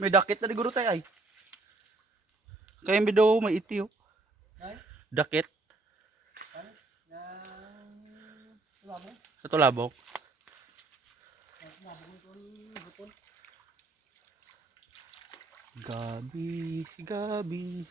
May dakit na di guro tayo ay. Kaya yung video may iti oh. Dakit. Ito labok. Gabi, gabi.